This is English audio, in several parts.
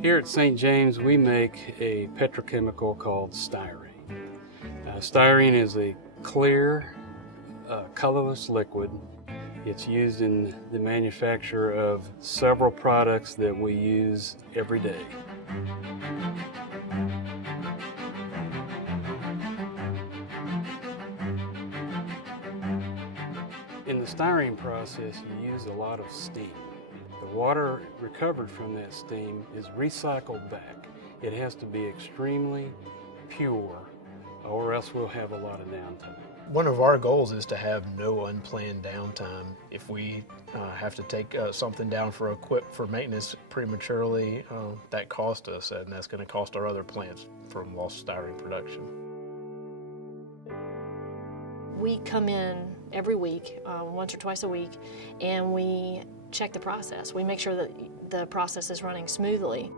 Here at St. James, we make a petrochemical called styrene. Styrene is a clear, colorless liquid. It's used in the manufacture of several products that we use every day. In the styrene process, you use a lot of steam. The water recovered from that steam is recycled back. It has to be extremely pure, or else we'll have a lot of downtime. One of our goals is to have no unplanned downtime. If we have to take something down for maintenance prematurely, that costs us, and that's going to cost our other plants from lost styrene production. We come in every week, once or twice a week, and we check the process. We make sure that the process is running smoothly.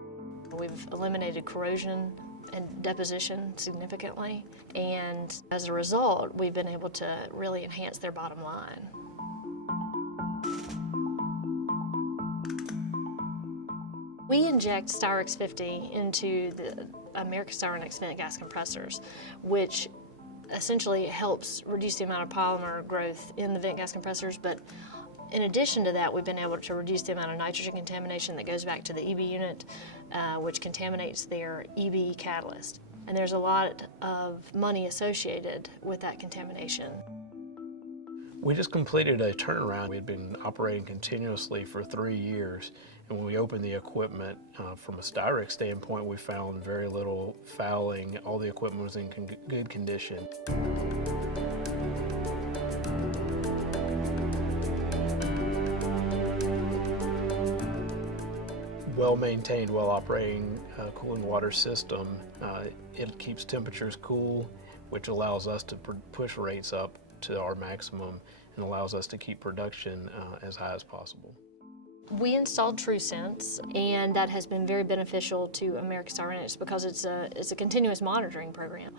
We've eliminated corrosion and deposition significantly, and as a result, we've been able to really enhance their bottom line. We inject Styrex 50 into the American Styrenex vent gas compressors, which essentially helps reduce the amount of polymer growth in the vent gas compressors, but in addition to that, we've been able to reduce the amount of nitrogen contamination that goes back to the EB unit, which contaminates their EB catalyst. And there's a lot of money associated with that contamination. We just completed a turnaround. We had been operating continuously for 3 years, and when we opened the equipment, from a Styrex standpoint, we found very little fouling. All the equipment was in good condition. Well-maintained, well-operating cooling water system. It keeps temperatures cool, which allows us to push rates up to our maximum and allows us to keep production as high as possible. We installed TrueSense, and that has been very beneficial to American Styrenex because it's a continuous monitoring program.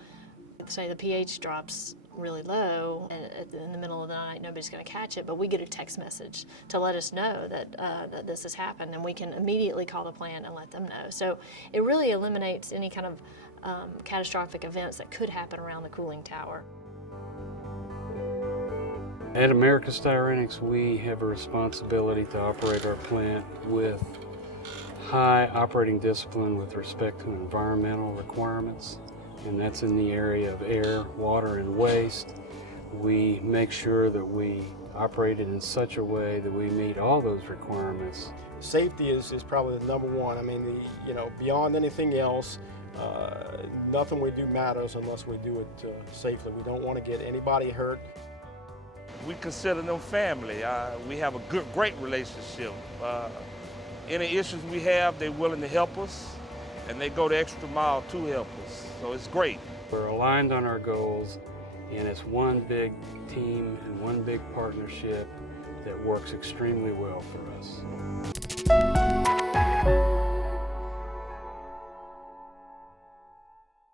Say the pH drops really low, and in the middle of the night nobody's going to catch it, but we get a text message to let us know that this has happened, and we can immediately call the plant and let them know. So it really eliminates any kind of catastrophic events that could happen around the cooling tower. At American Styrenex, we have a responsibility to operate our plant with high operating discipline with respect to environmental requirements, and that's in the area of air, water, and waste. We make sure that we operate it in such a way that we meet all those requirements. Safety is probably the number one. I mean, beyond anything else, nothing we do matters unless we do it safely. We don't want to get anybody hurt. We consider them family. We have a great relationship. Any issues we have, they're willing to help us, and they go the extra mile to help us. So it's great. We're aligned on our goals, and it's one big team and one big partnership that works extremely well for us.